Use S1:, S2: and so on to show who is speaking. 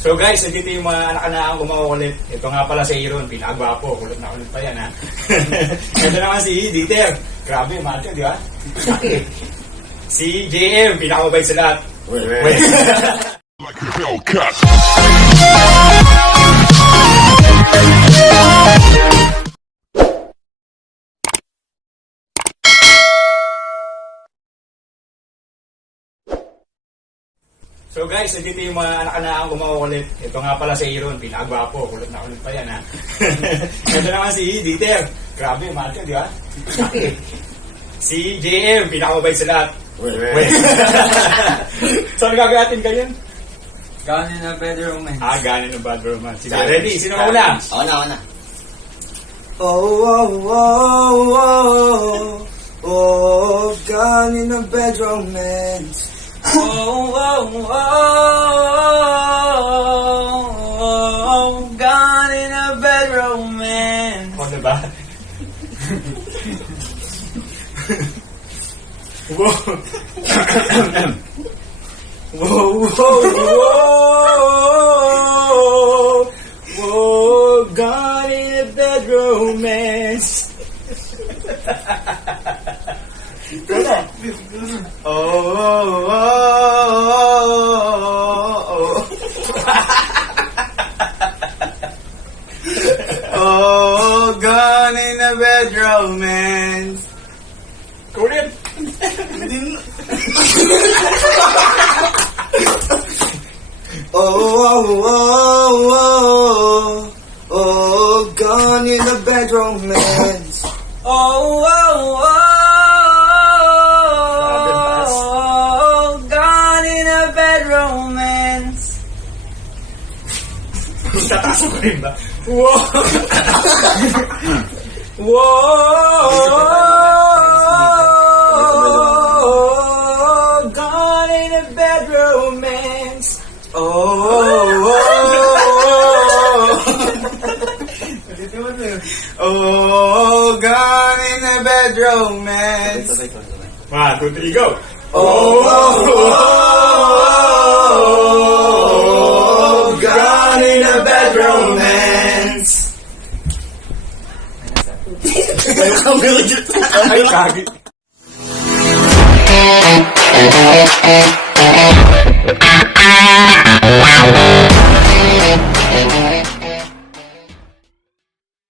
S1: So guys, nandito yung mga anak na ang kumakulit. Ito nga pala si Aaron, pinagwapo. Kulit na kulit pa yan ha. Ito naman si Dieter. Grabe, macho, di ba? si JM, pinakamabait sa lahat.
S2: Wait,
S1: Wait.
S3: like a Hellcat.
S1: So guys, nandito yung mga anak na ang kumakulit. Ito nga pala si Aaron, pinagwapo. Kulit na kulit pa yan ha. Ito naman si Dieter. Grabe, macho, di ba? si JM, pinakamabait sa lahat.
S2: Wait,
S1: Wait. Saan gagayatin kayo?
S4: Gone in a bedroom man.
S1: Ah, ganin ng bad romance. Sige, ready? Sino ang una?
S2: Ako na, ako na.
S4: Oh, oh, oh, oh, oh, gone in a bedroom man. Oh, oh, oh, oh, gone in a bedroom man.
S1: O, diba? Wow.
S4: Whoa, whoa, whoa, whoa, gone in a bedroom man. Oh, oh, oh, oh. Oh, gone in a bedroom man.
S1: Kulit!
S4: Oh, oh, oh, oh, oh, gone in the bedroom, man. Oh, oh, oh,
S1: Tataas ko rin ba?
S4: Whoa, gone in a bedroom, man. Oh, oh, oh, gone in a
S2: ko, sabay.
S1: One, two, three, go!
S4: Oh, oh, 还有下
S1: 我还
S3: 有